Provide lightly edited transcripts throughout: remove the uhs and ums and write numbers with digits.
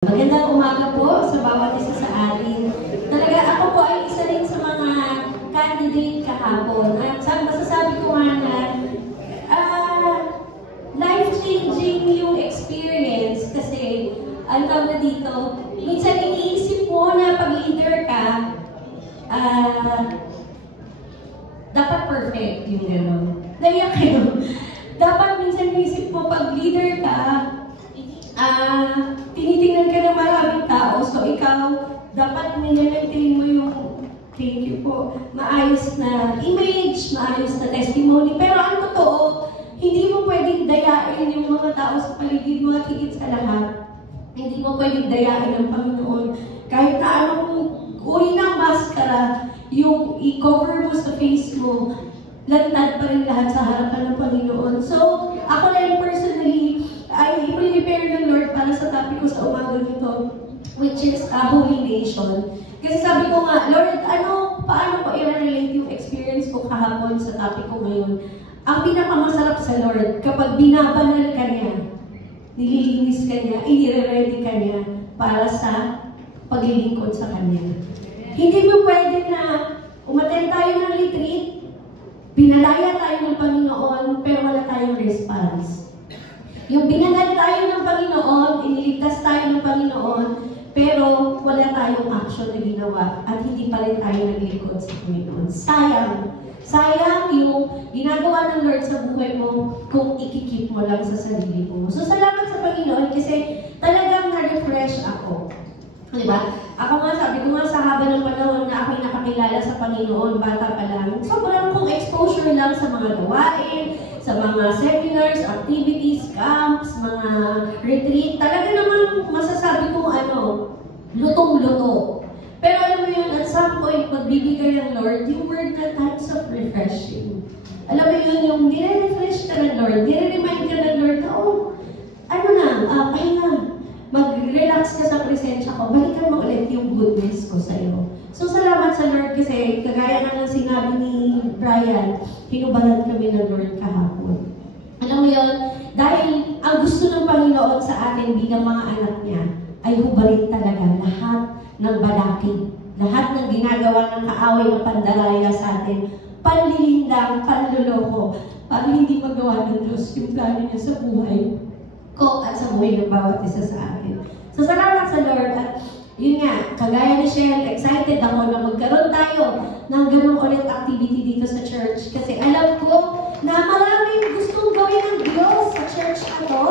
Magandang umaga po sa bawat isa sa atin. Talaga ako po ay isa rin sa mga candidate kahapon. At masasabi ko nga na life-changing yung experience kasi ang tawag na dito, minsan iniisip mo na pag-leader ka, dapat perfect yung gano'n. Naiyak kayo. Dapat minsan iniisip mo pag-leader ka, tinitingnan ka ng maraming tao, so ikaw, dapat maintain mo yung, thank you po, maayos na image, maayos na testimony. Pero ang totoo, hindi mo pwedeng dayain yung mga tao sa paligid mo at higit sa lahat. Hindi mo pwedeng dayain ang Panginoon. Kahit na anong uri ng maskara, yung i-cover mo sa face mo, lantad pa rin lahat sa harapan ng Panginoon. So, ako lang personally, ay i-prepare ng Lord para sa topic ko sa umaga nito, which is Holy Nation. Kasi sabi ko nga, Lord, paano ko i-relate yung experience ko kahapon sa topic ko ngayon? Ang pinakamasarap sa Lord, kapag binabanal ka niya, nililinis ka niya, i-ready ka niya para sa paglilingkod sa Kanya. Hindi mo pwede na umattend tayo ng retreat, pinalaya tayo ng Panginoon, pero wala tayong response. Yung binanal tayo ng Panginoon, iniligtas tayo ng Panginoon, pero wala tayong action na ginawa at hindi pa rin tayo naglingkod sa Panginoon. Sayang. Sayang yung ginagawa ng Lord sa buhay mo kung ikikip mo lang sa sarili mo. So, salamat sa Panginoon kasi talagang na-refresh ako. Diba? Ako nga, sabi ko nga sa haba ng panahon na ako'y nakakilala sa Panginoon, bata pa lang, sobrang kong exposure lang sa mga gawain, sa mga seminars, activities, camps, mga retreat. Talaga naman masasabi kong lutong-luto. Pero alam mo yun, at some point, magbibigay ang Lord yung word na times of refreshing. Alam mo yun, yung nire-refresh ka ng Lord, nire-remind ka ng Lord na, mag-relax ka sa presensya ko, balikan mo ulit yung goodness ko sa'yo. So, salamat sa Lord kasi, kagaya nga ng sinabi ni Brian, hinubaran kami ng Lord kahapon. Alam mo yun, dahil ang gusto ng Panginoon sa atin bilang mga anak niya, ay hubarin talaga lahat ng balakid, lahat ng ginagawa ng kaaway na pandaraya sa atin, panlilindang, panluloko, para hindi magawa ng Diyos yung plano niya sa buhay ko at sa buhay ng bawat isa sa atin. So, salamat sa Lord at yun nga, kagaya ni Shell, excited ako na magkaroon tayo ng ganong ulit activity dito sa church. Kasi alam ko na maraming gustong gawin ng Diyos sa church na to.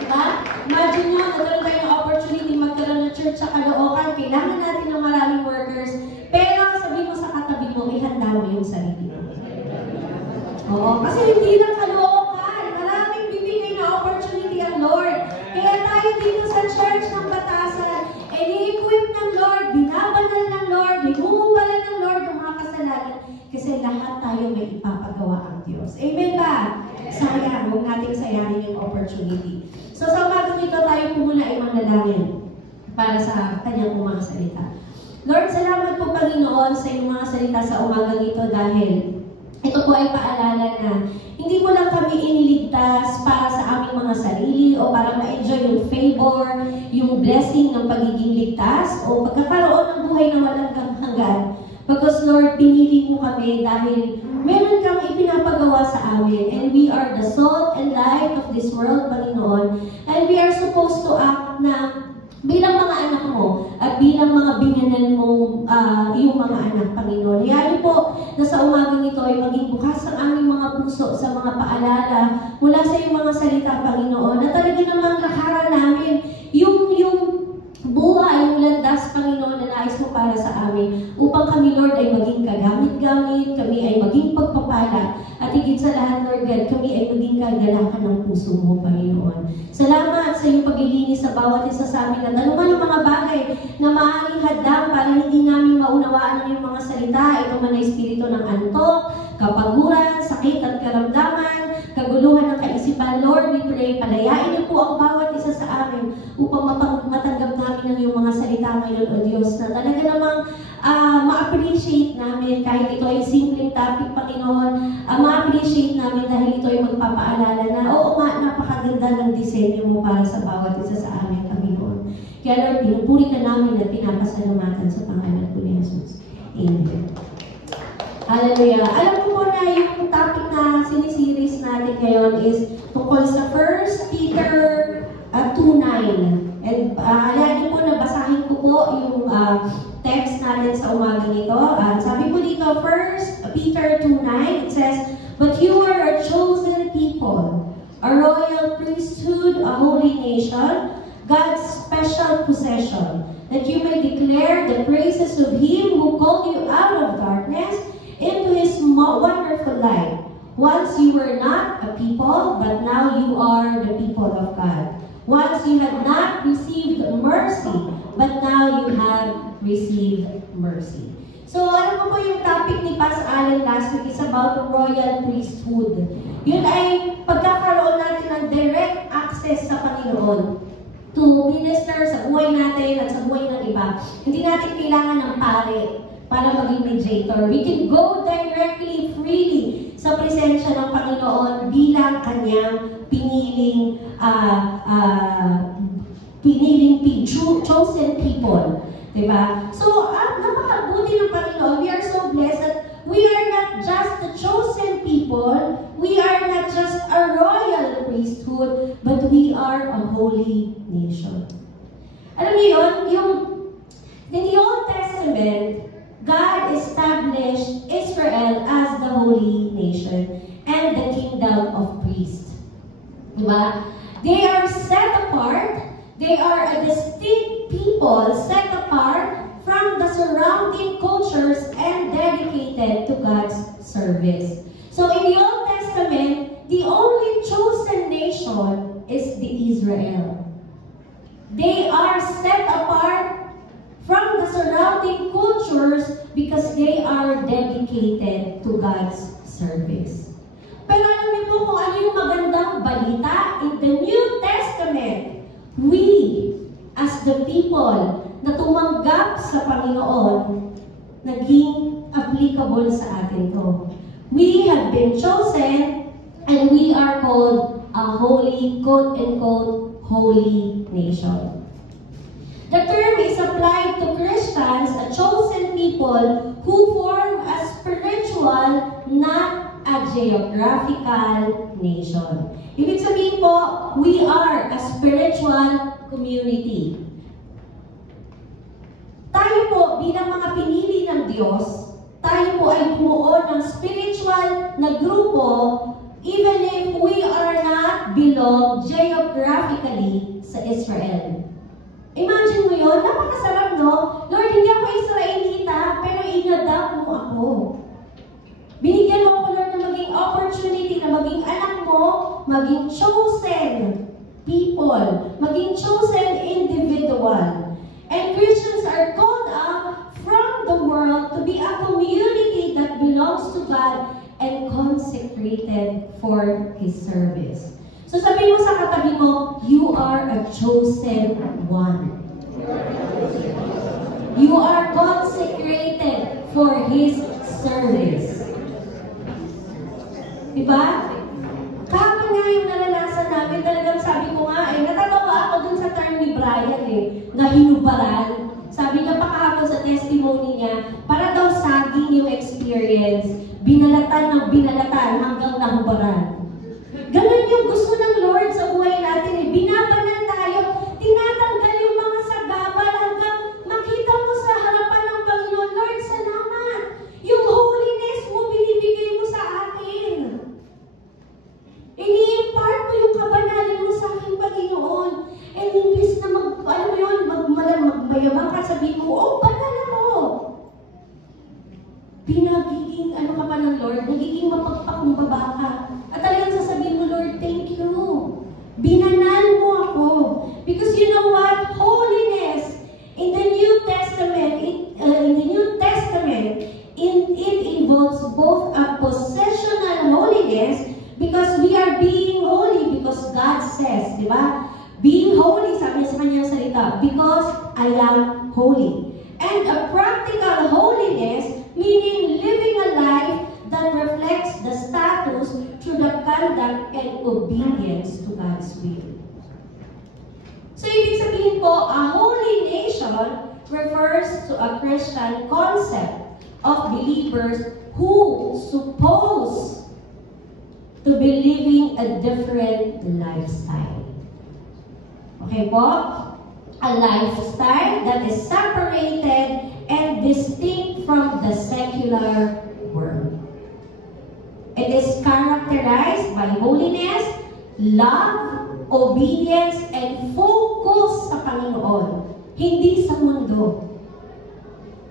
Diba? Imagine nyo, nagkaroon tayo ng opportunity magkaroon ng church sa Caloocan. Kailangan natin ng maraming workers. Pero sabi mo sa katabi mo, ihanda mo yung sarili mo. Oo, kasi hindi lang Caloocan. Maraming bibigay na opportunity ang Lord. Kaya tayo dito sa church ng Batasan, ini-equip ng Lord, binabanal ng Lord, linungubalan ng Lord ang mga kasalanan. Kasi lahat tayo may ipapagawa ang Diyos. Amen ba? Sayang, huwag nating sayangin yung opportunity. So sa umaga nito, tayo po muna ay manalangin para sa kanyang mga salita. Lord, salamat po Panginoon sa iyong mga salita sa umaga nito dahil ito po ay paalala na hindi mo lang kami iniligtas para sa aming mga sarili o para ma-enjoy yung favor, yung blessing ng pagiging ligtas o pagkakaroon ng buhay na walang hanggan. Because Lord, pinili mo kami dahil meron kang ipinapagawa sa amin and we are the salt and light of this world, Panginoon. And we are supposed to act na bilang mga anak mo at bilang mga binyanan mo iyong mga anak, Panginoon. Hayaan po na sa umagang ito ay maging bukas ang aming mga puso sa mga paalala mula sa iyong mga salita, Panginoon. Na talaga namang lakaran namin yung buhay, yung landas, Panginoon, na nais mo para sa amin upang kami, Lord, ay maging kagamit-gamit, kami ay maging pagpapala at higit sa lahat, Lord God, kami ay maging kagalakan ng puso mo, Panginoon. Salamat sa iyong paglilinis sa bawat isa sa amin at anuman ang mga bagay na maaaring hadlang para hindi namin maunawaan ang iyong mga salita. Ito man ay espiritu ng antok, kapaguran, sakit at karamdaman, kaguluhan ng kaisipan. Lord, we pray, palayain niyo po ang bawat isa sa amin upang matanggap namin ang iyong mga salita ngayon, O Diyos, na talaga namang ma-appreciate namin kahit ito ay simpleng topic, Panginoon, ma-appreciate namin dahil ito ay magpapaalala na, oo nga, napakaganda ng disenyo mo para sa bawat isa sa amin, Panginoon. Kaya Lord, pinupuri ka namin at pinapasalamatan sa pangalan ko ni Jesus. Amen. Hallelujah. Alam ko po na yung topic na sinisiris natin ngayon is tungkol sa 1 Peter 2:9. And alagin po na basahin ko po yung text natin sa umaga nito. Sabi po dito, 1 Peter 2:9, it says, "But you are a chosen people, a royal priesthood, a holy nation, God's special possession, that you may declare the praises of Him who called you out of darkness into His wonderful light. Once you were not a people, but now you are the people of God. Once you had not received mercy, but now you have received mercy." So, alam mo po yung topic ni Pastor Allen last week is about the royal priesthood. Yun ay pagkakaroon natin ng direct access sa Panginoon to minister sa buhay natin at sa buhay ng iba. Hindi natin kailangan ng pare para maging mediator. We can go directly, freely sa presensya ng Panginoon bilang kanyang piniling chosen people. Diba? So, napakabuti ng Panginoon. We are so blessed that we are not just the chosen people, we are not just a royal priesthood, but we are a holy nation. Alam niyo yun, in the Old Testament, God established Israel as the holy nation and the kingdom of priests. Diba? They are set apart. They are a distinct people set apart from the surrounding cultures and dedicated to God's service. So in the Old Testament, the only chosen nation is the Israel. They are set apart from the surrounding cultures because they are dedicated to God's service. Pero alam niyo po kung ano yung magandang balita? In the New Testament, we, as the people na tumanggap sa Panginoon, naging applicable sa atin to. We have been chosen and we are called a holy, quote-unquote, holy nation. The term is applied to Christians, a chosen people who form a spiritual, not a geographical nation. Ibig sabihin po, we are a spiritual community. Tayo po, bilang mga pinili ng Diyos, tayo po ay bumuo ng spiritual na grupo even if we are not belong geographically sa Israel. Imagine mo yun, napakasarap, no? Lord, hindi ako Israelita, pero inadapt mo ako. Binigyan mo ako, Lord, na maging opportunity, na maging anak mo, maging chosen people, maging chosen individual. And Christians are called up from the world to be a community that belongs to God and consecrated for His service. So sabihin mo sa katabi mo, you are a chosen one. You are consecrated for His service. Diba? Kahapon nga yung naranasan namin, talagang sabi ko nga, natatawa ako dun sa term ni Brian na hinubaran. Sabi niya pa kahapon sa testimony niya, para daw saging yung experience, binalatan ng binalatan hanggang nahubaran. Ganun yung gusto ng Lord sa buhay natin. Binabanan tayo, tinatanggal yung mga sagabal hanggang makita mo sa harapan ng Panginoon. Lord, salamat! Yung holiness mo, binibigay mo sa akin. Ini-impart mo yung kabanalan mo sa aking Panginoon. And imbis na magmayabang ka, sabihin mo, oh, banal ako. Pinagiging, ka pa ng Lord, nagiging mapagpakumbaba ka. At talagang sasabihin mo, Lord, thank you. Binanal mo ako. Because you know what? Holiness in the New Testament, it involves both a possessional holiness because we are being holy because God says, di ba? Being holy, sabi sa kanyang salita, because I am holy. And a practical holiness, meaning living a life that reflects the status through the conduct and obedience to God's will. So, ibig sabihin din po, a holy nation refers to a Christian concept of believers who suppose to be living a different lifestyle. Okay po? A lifestyle that is separated and distinct from the secular world. It is characterized by holiness, love, obedience, and focus sa Panginoon. Hindi sa mundo,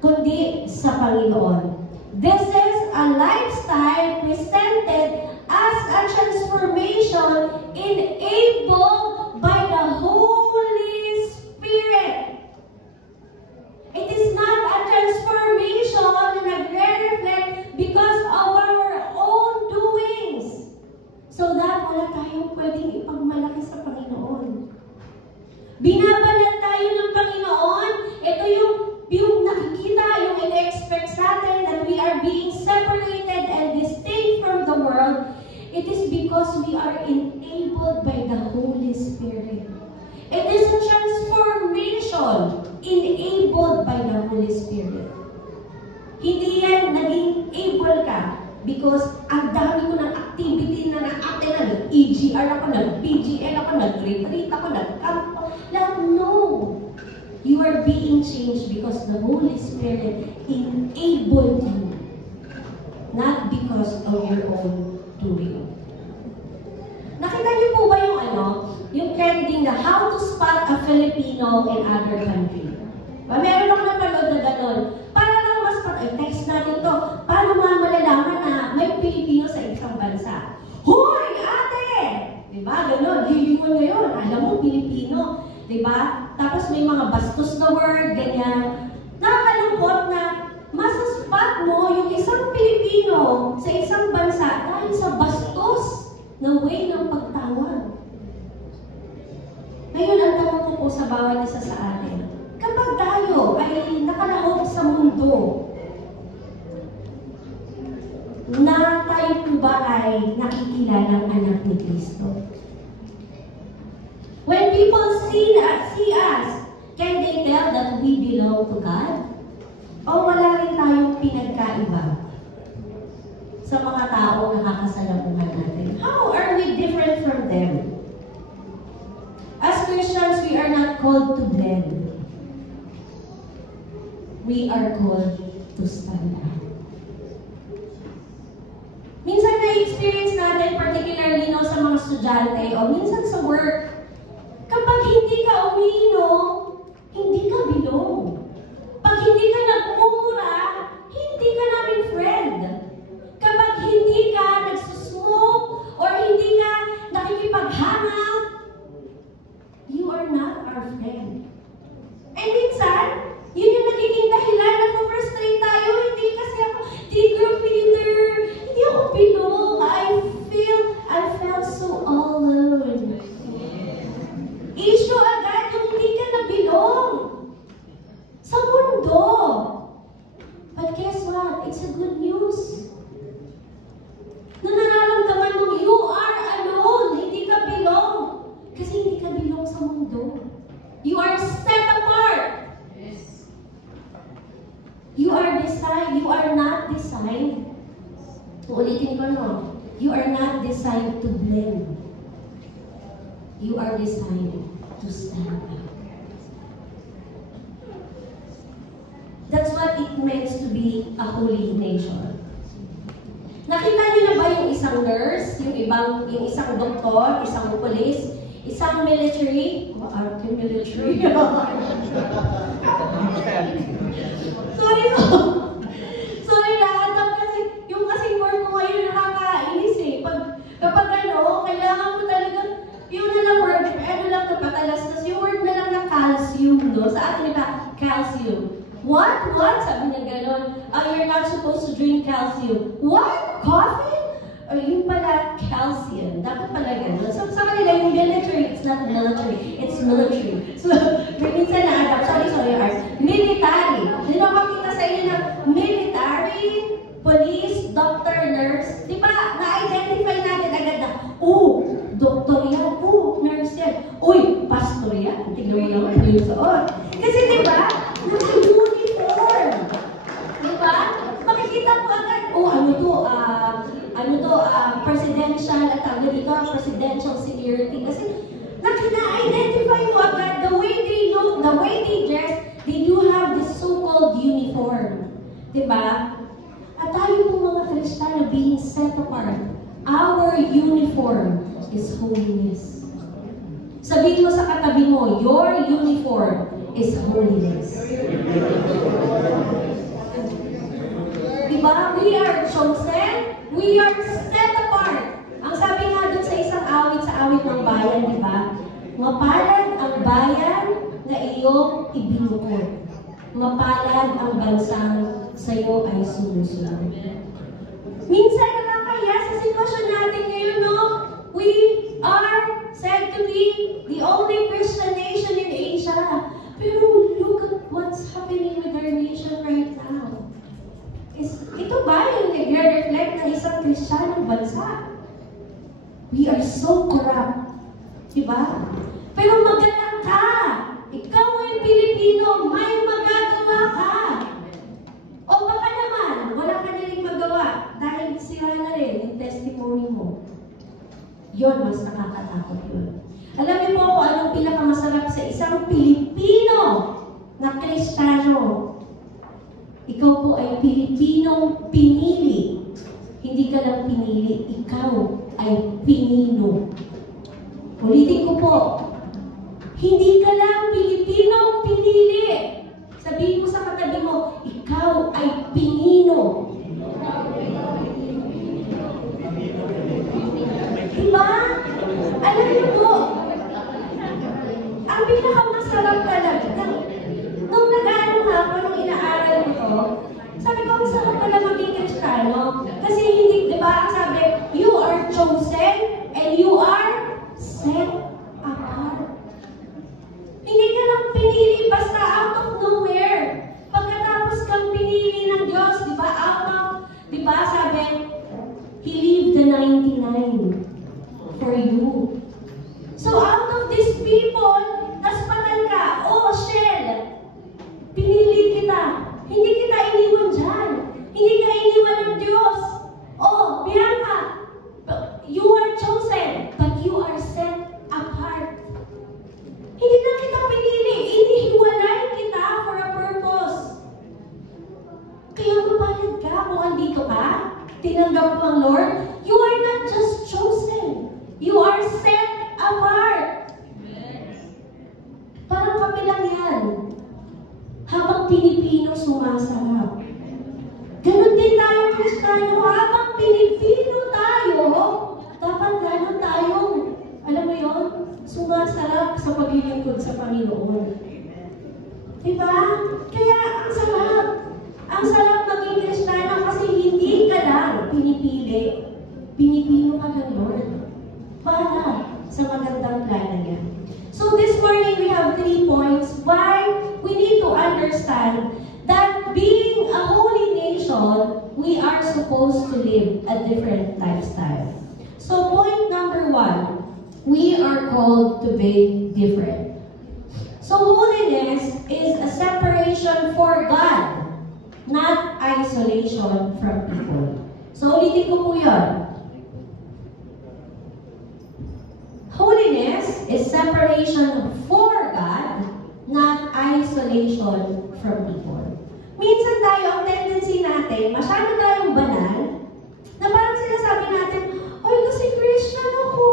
kundi sa Panginoon. This is a lifestyle presented as a transformation enabled by the Holy Spirit. It is not a transformation na nagre-reflect because of our own doings. So that wala tayong pwedeng ipagmalaki sa Panginoon. Binabanat tayo ng Panginoon. Ito yung nakikita, yung in-expect sa atin that we are being separated and distinct from the world. It is because we are enabled by the Holy Spirit. It is a transformation enabled by the Holy Spirit. Hindi yan naging able ka because ang dami ko ng activity na na-attend na nag-EGR ako, nag-PGL ako, nag-retreat ako, nag-camp ako. No. You are being changed because the Holy Spirit enabled you. Not because of your own doing. Nakita niyo po ba yung trending na how to spot a Filipino in other country? Meron ako napanood na gano'n. Para lang mas text natin to. Paano malalaman na may Pilipino sa isang bansa? Hoy, ate! Diba? Gano'n. Hiling mo ngayon. Alam mo, Pilipino. Diba? Tapos may mga bastos na word, ganyan. Nakakalungkot na masaspot mo yung isang Pilipino sa isang bansa dahil sa bastos na way ng pagtawag. Ngayon, ang tanong ko po sa bawat isa sa atin, kapag tayo ay nakalahok sa mundo, na tayo po ba ay nakikilalang anak ni Kristo? When people see us, can they tell that we belong to God? O wala rin tayong pinagkaiba sa mga taong nakakasalamuhan natin? How are we different from them? As Christians, we are not called to blend. We are called to stand out. Minsan na-experience natin, particularly sa mga estudyante, o minsan sa work, kapag hindi ka umiinom, hindi ka bilong. Pag hindi ka nagmumura, hindi ka namin friend. Kapag hindi ka nagsusmoke, or hindi ka nakikipag-hangout, you are not our friend. And minsan, yun yung nagiging dahilan na frustrate tayo. Hindi kasi ako, di group leader, hindi ako bilong. I felt so all alone. Issue agad yung hindi ka nabilong sa mundo. But guess what? It's a good news. Na nararamdaman mo, you are alone. Hindi ka bilong. Kasi hindi ka bilong sa mundo. You are set apart. Yes. You are designed. You are not designed. Uulitin ko no. You are not designed to blend. You are designed to stand out. That's what it means to be a holy nation. Nakita niyo na ba yung isang nurse, yung isang doktor, isang police, isang military? Military. Sorry lahat. Kasi yung kasing work ko ngayon nakakainis eh. Kapag kailangan mo talaga yung word, lang na patalastas, yung word na lang na calcium, no? Sa atin iba, calcium. What? Sabi niya gano'n. You're not supposed to drink calcium. What? Coffee? Or yung pala, calcium. Dapat pala gano'n. So, sa kanila, yung military, it's not military. It's military. So, minsan na-adapt. Sorry, Art. Military. Nakakita sa inyo ng military, police, doctor, nurse. Di ba? Na-identify natin agad na, doktor yan. Nurse yan. Uy, pastor yan. Tingnan mo naman. Diba? At tayo po mga Kristiyano being set apart. Our uniform is holiness. Sabihin mo sa katabi mo, your uniform is holiness. Diba? We are chosen. We are set apart. Ang sabi nga dun sa isang awit, sa awit ng bayan, diba? Mapalad ang bayan na iyong ibinukod. Mapalad ang bansang sa'yo ay sumusunod. Minsan nakakaya sa sitwasyon natin ngayon, no? We are said to be the only Christian nation in Asia. Pero look at what's happening with our nation right now. Ito ba yung nagre-reflect ng isang Kristiyanong bansa? We are so corrupt. Diba? Pero magalang ka. Ikaw ay Pilipino, may magagawa ka. O baka naman, wala ka na rin magawa dahil sira na rin yung testimony mo. Yun, mas nakakatakot yun. Alam niyo po kung anong pinakamasarap sa isang Pilipino na Kristiyano. Ikaw po ay Pilipinong pinili. Hindi ka lang pinili, ikaw ay pinino. Ulitin ko po, hindi ka lang Pilipinong pinili. Sabihin mo sa katabi mo, ikaw ay pinino. Diba? Alam niyo po, ang pinakamasarap talaga, nung nag-aaral nga ako, nung inaaral ko, sabi ko, ang sarap pala maging Kristiyano. Kasi hindi, diba, ang sabi, you are chosen and you are set apart. Hindi ka lang pinili basta out of nowhere. Pagkatapos kang pinili ng Diyos, diba, out of, diba, sabi, He leave the 99 for you. So out of these people, naspatan ka, oh, Shell, pinili kita. Hindi kita iniwan dyan. Hindi ka iniwan ng Diyos. Oh, Bianca, you are chosen, but you are set apart. Hindi na kita pinili. Inihiwalay kita for a purpose. Kaya mapalad ka kung andito ka. Tinanggap mo ang Lord. You are not just chosen. You are set apart. Parang kami lang yan. Habang Pilipino sumasarap. Ganon din tayo, Kristiyano. Habang Pilipino tayo, dapat ganon tayong, alam mo yun, sumasarap sa paglilingkod sa Panginoon. Diba? Kaya ang sarap. Ang sarap maging Kristiyano kasi hindi ka lang pinipili. Pinipino ka ng Lord. Para sa magandang plano niya. So this morning we have 3 points why we need to understand that being a holy nation, we are supposed to live a different lifestyle. So point number 1, we are called to be different. So holiness is a separation for God, not isolation from people. So ulitin ko po yun. Holiness is separation for God, not isolation from people. Minsan tayo, ang tendency natin, masyado tayong banal, na parang sinasabi natin, ay, kasi Christian ako.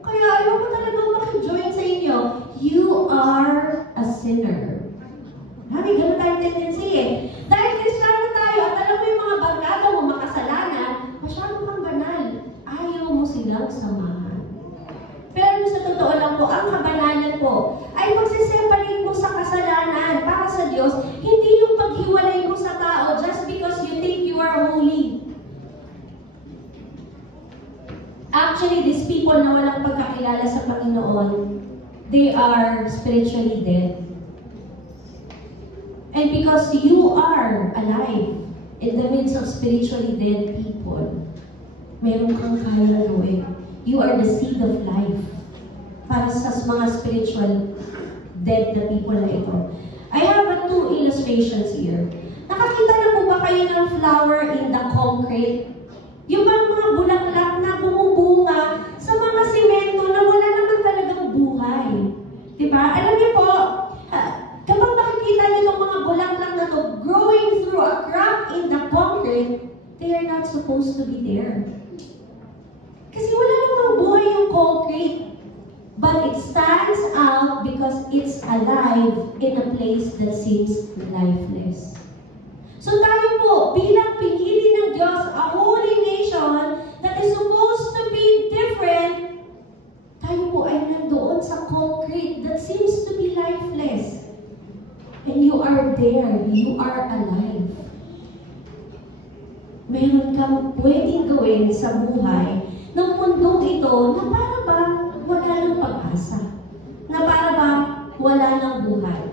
Kaya ayaw ko talaga maki-join sa inyo. You are a sinner. May ganun tayong tendency eh. Dahil Kristiyano tayo, at alam mo yung mga barkada mo makasalanan, masyado kang banal. Ayaw mo silang samahan. Pero sa totoo lang po, ang kabanalan po ay magsiseparate mo sa kasalanan para sa Diyos, hindi yung paghiwalay mo sa tao just because you think you are holy. Actually, these people na walang pagkakilala sa Panginoon, they are spiritually dead. And because you are alive in the midst of spiritually dead people, meron kang kaya gawin. You are the seed of life para sa mga spiritual dead na people na ito. I have 2 illustrations here. Nakakita na po ba kayo ng flower in the concrete? Yung mga bulaklak na bumubunga sa mga simento na wala naman talagang buhay. Diba? Alam niyo po, kapag nakikita niyo itong mga bulaklak na to growing through a supposed to be there. Kasi wala namang buhay yung concrete. But it stands out because it's alive in a place that seems lifeless. So tayo po, bilang pinili ng Diyos, a holy nation that is supposed to be different, tayo po ay nandoon sa concrete that seems to be lifeless. And you are there. You are alive. Meron kang pwedeng gawin sa buhay ng mundong ito na para bang wala ng pag-asa. Na para bang wala ng buhay.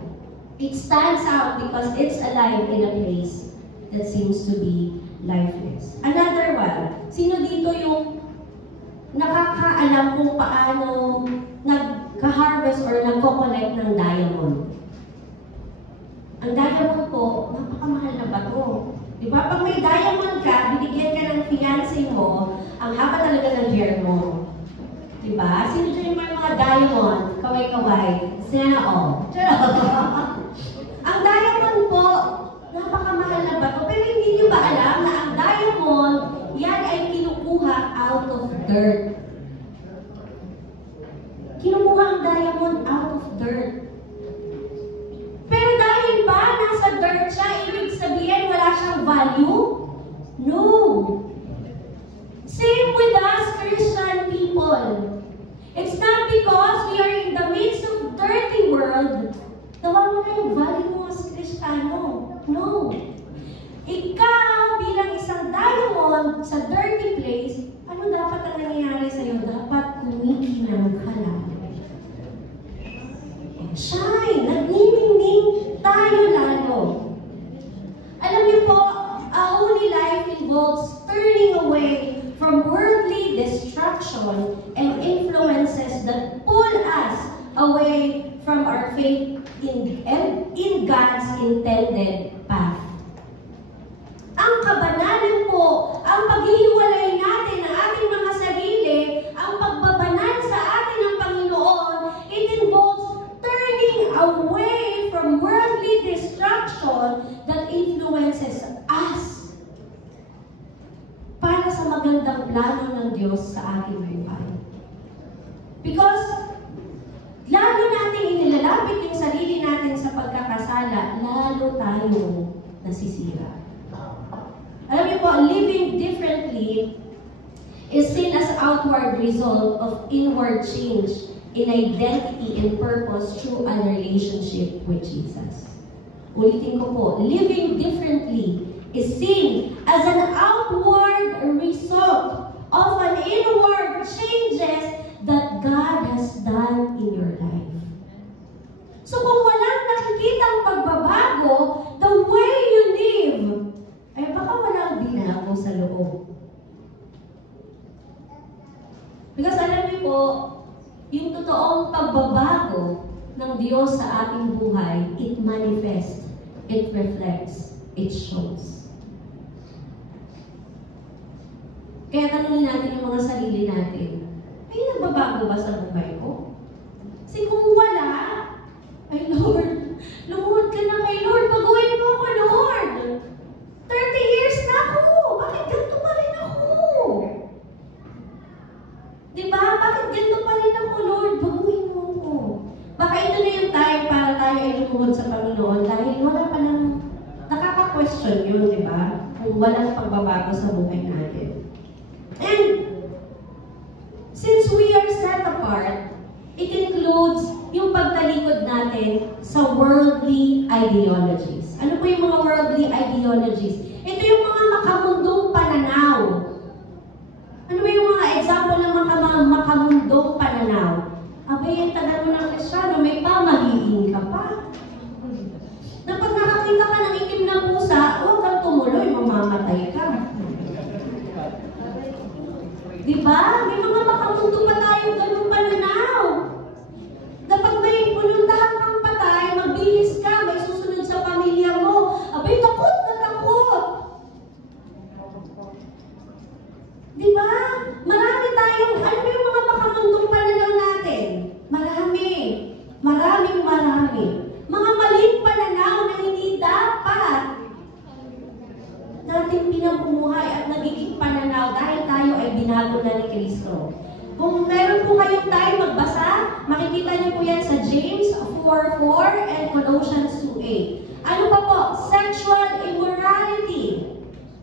It stands out because it's alive in a place that seems to be lifeless. Another one, sino dito yung nakakaalam kung paano nagka-harvest or nagko-collect ng diamond? Ang diamond po, napakamahal na bato. Diba? Pag may diamond ka, binigyan ka ng fiancé mo, ang haba talaga ng hair mo. Diba? Sino dyan yung mga diamond? Kaway-kaway. Sana all. Ang diamond po, napakamahal na bato. Pero hindi nyo ba alam na ang diamond, yan ay kinukuha out of dirt. Kinukuha ang diamond out of dirt. Pero dahil ba nasa dirt siya, ibig sabihin wala siyang value? No. Same with us, Christian people. It's not because we are in the midst of dirty world na wala yung value mo as Kristiyano. No. Ikaw bilang isang diamond sa dirty place, ano dapat ang nangyayari sa'yo? Dapat kumikinang ka lang. Shine! Nagniningning tayo lalo. Alam niyo po, a holy life involves turning away from worldly distraction and influences that pull us away from our faith in God's intended path. Ang kabanalan po, ang paghihiwalay natin ng ating mga sarili, ang pagbabanal sa atin ng Panginoon, it involves turning away from worldly distraction that influences us para sa magandang plano ng Diyos sa ating buhay. Because lalo natin inilalapit yung sarili natin sa pagkakasala, lalo tayong nasisira. Alam niyo po, living differently is seen as outward result of inward change in identity and purpose through a relationship with Jesus. Ulitin ko po, living differently is seen as an outward result of an inward changes that God has done in your life. So kung walang nakikitang pagbabago, the way you live, ay baka walang binago sa loob. Because alam niyo po, yung totoong pagbabago ng Diyos sa ating buhay, it manifests, it reflects, it shows. Kaya tanungin natin yung mga sarili natin, ay nagbabago ba sa buhay ko? Kasi kung wala, ay Lord, lumuhod ka na kay Lord, baguhin mo ako, Lord! 30 years na ako! Bakit ganito pa rin ako? Diba? Bakit ganito pa rin ako, Lord? Baguhin mo ako. Baka ito na yung time para tayo ay lumuhod sa Panginoon dahil wala pa lang nakaka-question yun, diba? Kung walang pagbabago sa buhay natin. And since we are set apart, it includes yung pagtalikod natin sa worldly ideologies. Ano po yung mga worldly ideologies? Ito yung mga makamundong pananaw. Ano ba yung mga example ng mga makamundong pananaw? Abay, yung tagal mo ng Kristiyano, may pamahiin ka pa. Na pag nakakita ka ng itim na pusa, huwag kang tumuloy, mamamatay ka. Diba? May mga makamundo pa tayong ganung pananaw. Na pag may pununtahan kang patay, magbihis ka, may susunod sa pamilya mo. Abay, takot na takot. Diba? Marami tayong, ano yung mga makamundong pananaw natin? Marami. Marami. Mga maling pananaw na hindi dapat natin pinamumuhay at nagiging pananaw Kristo. Kung meron po kayong time magbasa, makikita niyo po yan sa James 4:4 and Colossians 2:8. Ano pa po? Sexual immorality.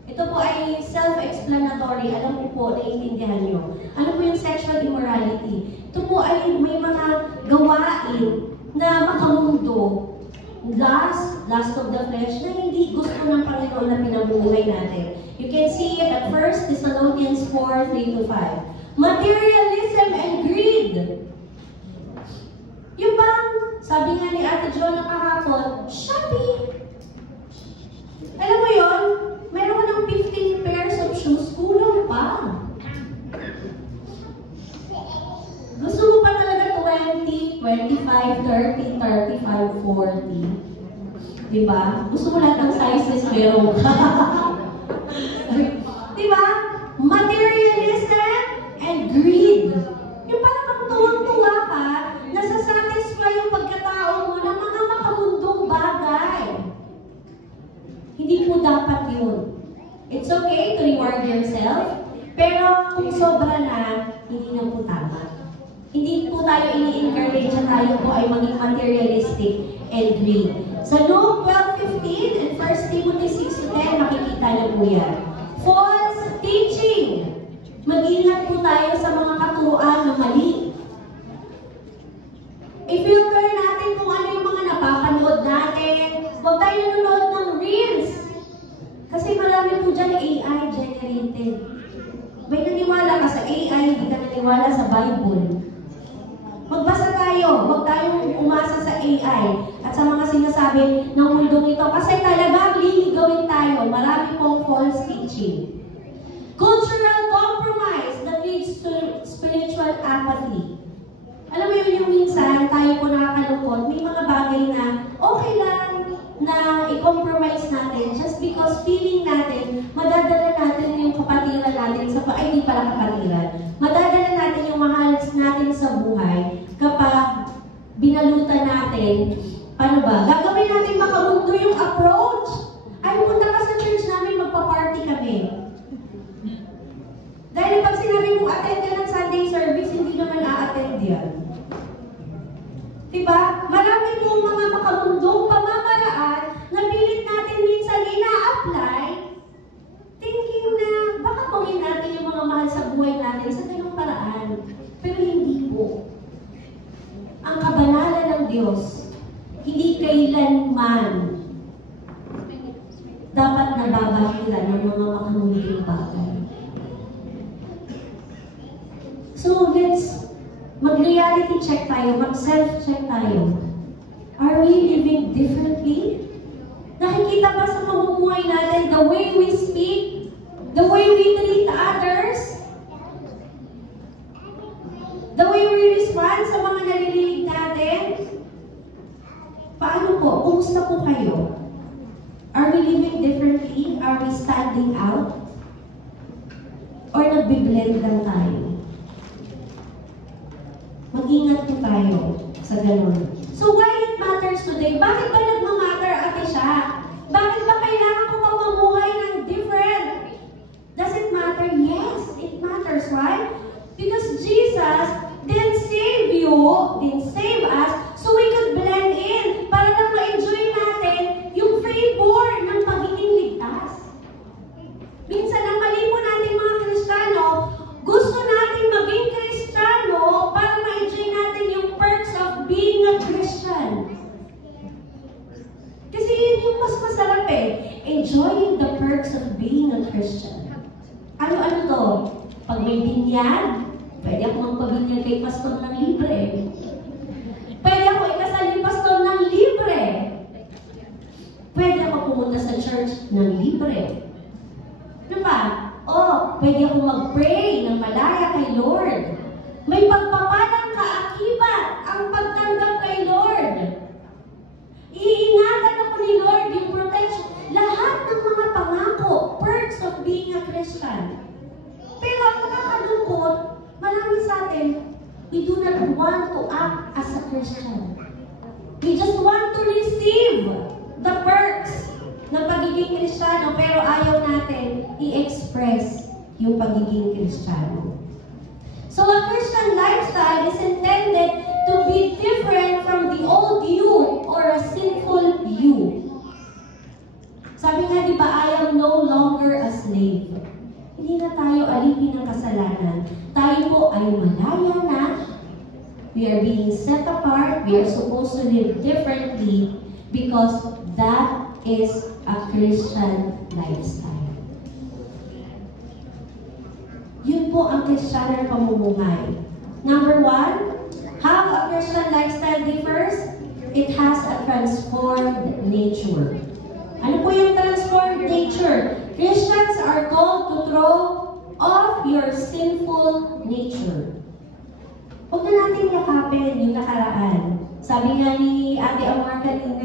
Ito po ay self-explanatory. Alam ko po, naiintindihan nyo. Ano po yung sexual immorality? Ito po ay may mga gawain na makamundo. Lust of the flesh na hindi gusto ng Panginoon na pinabuhay natin. You can see it at 1 Thessalonians 4:3-5. Materialism and greed. Yung bang, sabi nga ni Ate Jonah kahapon, shopping. Alam mo yun, meron ka ng 15 pairs of shoes, kulang pa. Gusto mo pa talaga 20, 25, 30, 35, 40. Diba? Gusto mo lahat ng sizes, meron ka. Diba? Materialism and greed. Yung parang magtuwang-tuwa ka, nasasatisfy yung pagkatao mo ng mga makamundong bagay. Hindi po dapat yun. It's okay to reward yourself, pero kung sobra na, hindi na po tama. Hindi po tayo ini-encourage na tayo po ay maging materialistic and greed. Sa Luke 12:15 and 1 Timothy 6:10, makikita niyo po yan. False teaching. Mag-ingat po tayo sa mga katuruan na mali. I-filter natin kung ano yung mga napapanood natin. Huwag tayo nanonood ng reels. Kasi marami po dyan AI generated. May naniwala ka sa AI, hindi ka naniwala sa Bible. Magbasa tayo, huwag tayong umasa sa AI at sa mga sinasabi ng mundong ito. Kasi talagang liligawin tayo. Marami pong false teaching. Cultural compromise that leads to spiritual apathy. Alam mo yun yung minsan, tayo po nakakalungkot, may mga bagay na okay lang na i-compromise natin just because feeling natin, madadala natin yung kapatiran natin sa ay hindi pala kapatiran. Madadala natin yung mahalas natin sa buhay kapag binalutan natin, paano ba? Gagawin natin makamundo yung approach. Ay, pumunta ka sa church namin, magpa-party kami. Dahil pag sinabi mong attend ka ng Sunday service, hindi naman a-attend yan. Diba? Marami pong mga makamundong pamamaraan na pilit natin minsan ina-apply, thinking na baka pawin natin yung mga mahal sa buhay natin sa ganung paraan. Pero hindi po. Ang kabanalan ng Diyos, hindi kailanman dapat nababahilan ng mga makamundong bagay. So let's mag-reality check tayo, mag-self-check tayo. Are we living differently? Nakikita ba sa pamumuhay natin the way we speak, the way we treat others, the way we respond sa mga naririnig natin? Paano po? Kumusta po kayo? Are we living differently? Are we standing out? Or nagbiblend lang tayo? Mag-ingat po tayo sa ganun. So why it matters today? Bakit ba nagmamatter, Ate Sha? Bakit ba kailangan ko pang mamuhay ng different? Does it matter? Yes, it matters. Why? Because Jesus didn't save you, didn't save us, so we could blend in para lang ma-enjoy natin yung favor ng pagiging ligtas. Minsan, ang mali po natin mga Kristiyano, gusto natin maging Kristiyano para ma-enjoy natin yung perks of being a Christian. Kasi yun yung mas masarap eh. Enjoying the perks of being a Christian. Ano-ano to? Pag may binyag, pwede ako magpabinyag kay pastor ng libre. Pwede ako ikasal ni pastor ng libre. Pwede ako pumunta sa church ng libre. Ano pa? Oh, pwede ako mag-pray ng malaya kay Lord. May pagpapalang kaakibat ang pagtanggap kay Lord. Iingatan ako ni Lord, yung protection. Lahat ng mga pangako, perks of being a Christian. Pero ang nakakalungkot, marami sa atin, we do not want to act as a Christian. We just want to receive the perks ng pagiging Kristiyano, pero ayaw natin i-express yung pagiging Kristiyano. So a Christian lifestyle is intended to be different from the old you or a sinful you. Sabi nga, di ba, I am no longer a slave. Hindi na tayo alipin ng kasalanan. Tayo po ay malaya na. We are being set apart. We are supposed to live differently because that is a Christian lifestyle. Yun po ang Christian pamumuhay. Number 1, how a Christian lifestyle differs? It has a transformed nature. Ano po yung transformed nature? Christians are called to throw off your sinful nature. Huwag na natin yakapin yung nakaraan. Sabi nga ni Ate Amar kanina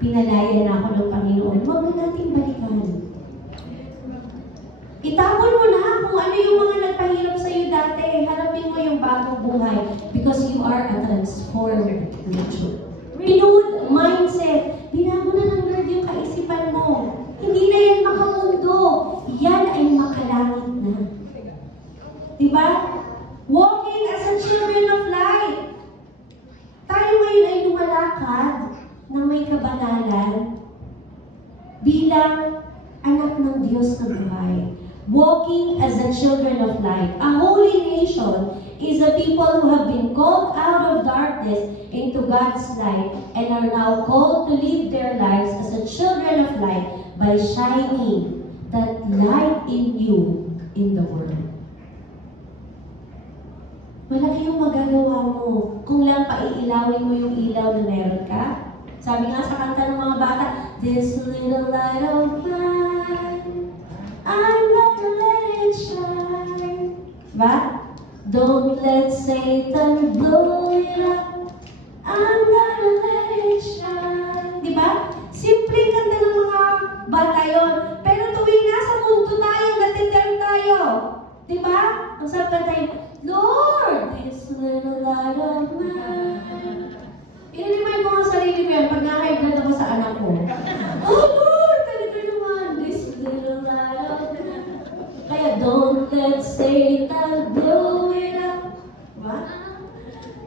pinalaya na ako ng Panginoon. Huwag na natin balikan. Itapon mo na kung ano yung mga nagpahirap sa iyo dati. Harapin mo yung bagong buhay because you are a transformed nature. Renewed mindset. Binago na ng Lord yung kaisipan mo. Hindi na yan makamundo. Yan ay makalangit na. Diba? Walking as a children of light. Tayo ngayon ay lumalakad na may kabanalan bilang anak ng Diyos na buhay. Walking as the children of light. A holy nation is a people who have been called out of darkness into God's light and are now called to live their lives as the children of light by shining that light in you in the world. Malaki yung magagawa mo kung lang paiilawin mo yung ilaw na meron ka. Sabi nga sa kanta ng mga bata, this little light of mine, I'm gonna let it shine. Diba? Don't let Satan blow it up, I'm gonna let it shine. Diba? Simpleng kanta ng mga bata yun. Pero tuwing nasa mundo tayo, natindan tayo. Diba? Ang sarap na tayo, Lord, this little light of mine. I-remind ko ang sarili ko yan pag na-high blood ako sa anak ko. Oh Lord, talaga naman, this little light of mine. Kaya don't let Satan blow it up. Diba?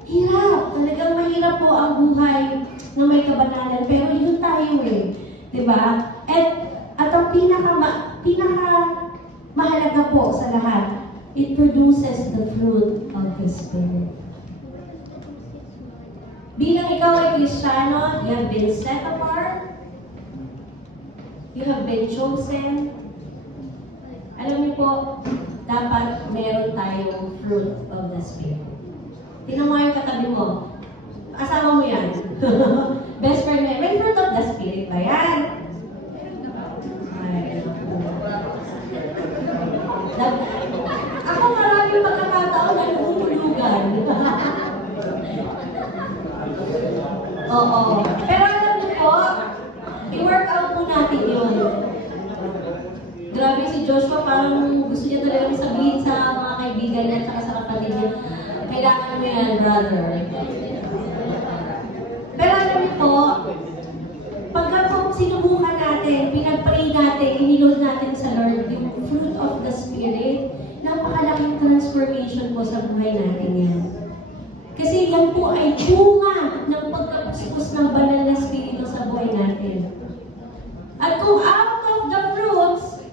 Hirap. Talagang mahirap po ang buhay na may kabanalan. Pero yun tayo Diba? At ang pinaka mahalaga po sa lahat, it produces the fruit of the Spirit. Bilang ikaw ay Kristiyano, you have been set apart, you have been chosen. Alam niyo po, dapat meron tayong fruit of the Spirit. Tingnan mo yung katabi mo. Kasama mo yan. Best friend mo, may fruit of the Spirit ba yan? Ako maraming pagkakataon na nagutulugan. Oo. Pero alam niyo po, i-workout po natin yun. Grabe si Joshua, parang gusto niya talagang sabihin sa mga kaibigan niya at sa kapatid niya, kailangan mo yan, brother. Pero alam niyo po, pagka po sinubukan natin, pinag-pray natin, inilod natin sa Lord, yung fruit of the Spirit, napakalaking transformation po sa buhay natin yan. Kasi yan po ay bunga ng pagkapuspos ng banal na Espiritu sa buhay natin. At kung out of the fruits,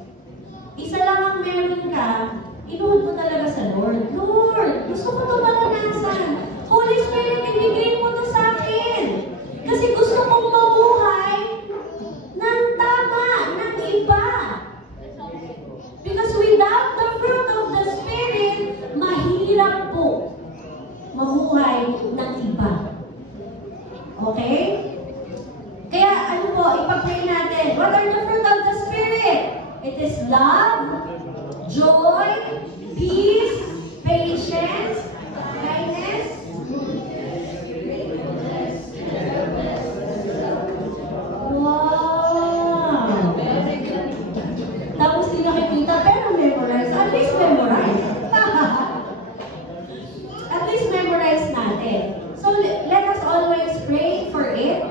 isa lang ang meron ka, inuhod mo talaga sa Lord. Lord, gusto ko ito maranasan. Holy Spirit, ibigay mo ito sa akin. Kasi gusto kong mabuhay ng tama, ng iba. Because without the fruit of the Spirit, mahirap po mabuhay ng iba. Okay? Kaya ano po, ipag-pray natin. What are the fruit of the Spirit? It is love, joy, peace, patience, kindness, wow! Tapos hindi nakikita, pero memorize. At least memorize. At least memorize natin. So, let us always pray for it.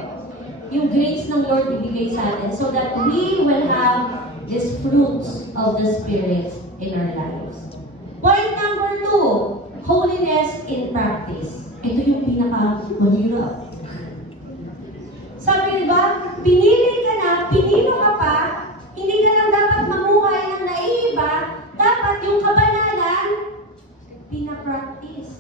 Yung grace ng Lord ibigay sa atin so that we will have these fruits of the Spirit in our lives. Point number 2, obedience in practice. Ito yung pinaka-mahirap. Sabi, di ba? Pinili ka na, pinilo ka pa, hindi ka lang dapat mamuhay ng naiiba, dapat yung kabanalan, pinapractice.